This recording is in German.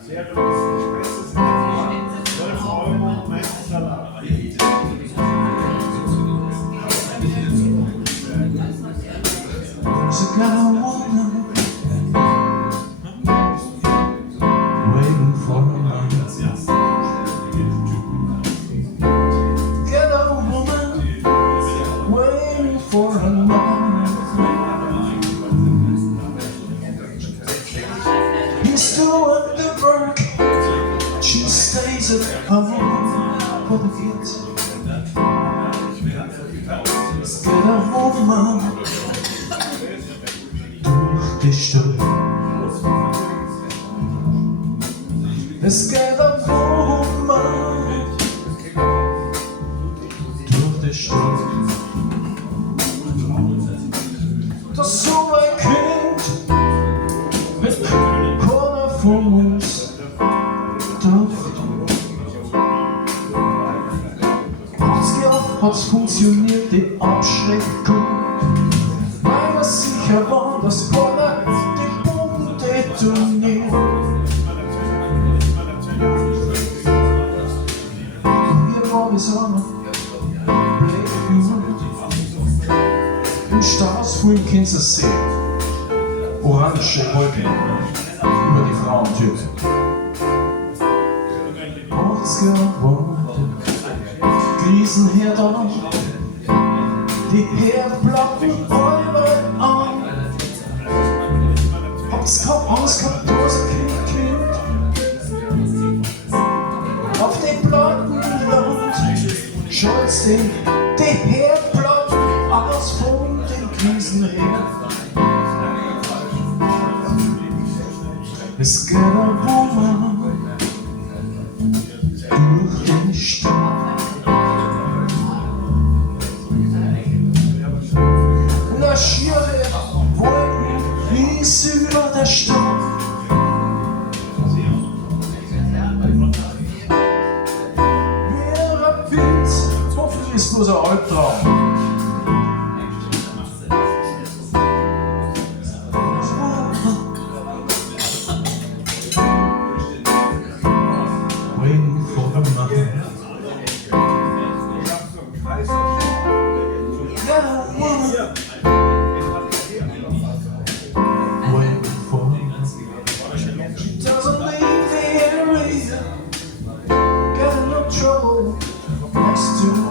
Sehr gut. Bestes Essen. 12 Euro, meistens Salat. There's a kind of woman waiting for a man. Get a woman waiting for a man. He's doing the work, she stays at home for the kids. Get a woman durch die Stadt. Es geht ein Wummern durch die Stadt. Das so ein Kind mit keiner von uns darf. 80 Jahre hat's funktioniert, die Abschreckung. Weil wir sicher waren, dass keiner den Boden detoniert. Wir waren bis an im Staus vor dem Kinsersee. Orange Wolken über die Frauentür. 80er Worte, Krisenherd an, die Herdplatten überall an. Habt's keine Angst gehabt, dass ein Kind klingt. Auf den Plattenland scholz die Herdplatten aus von den Krisenherd. Es geht ein Wummern durch den Stadt. Na schiere Wolken fließen über der Stadt. Wie ein Wind, hoffentlich ist bloß ein Albtraum. Waiting for a man. Get a woman waiting for a man. She doesn't leave the area. Get in no trouble next to her.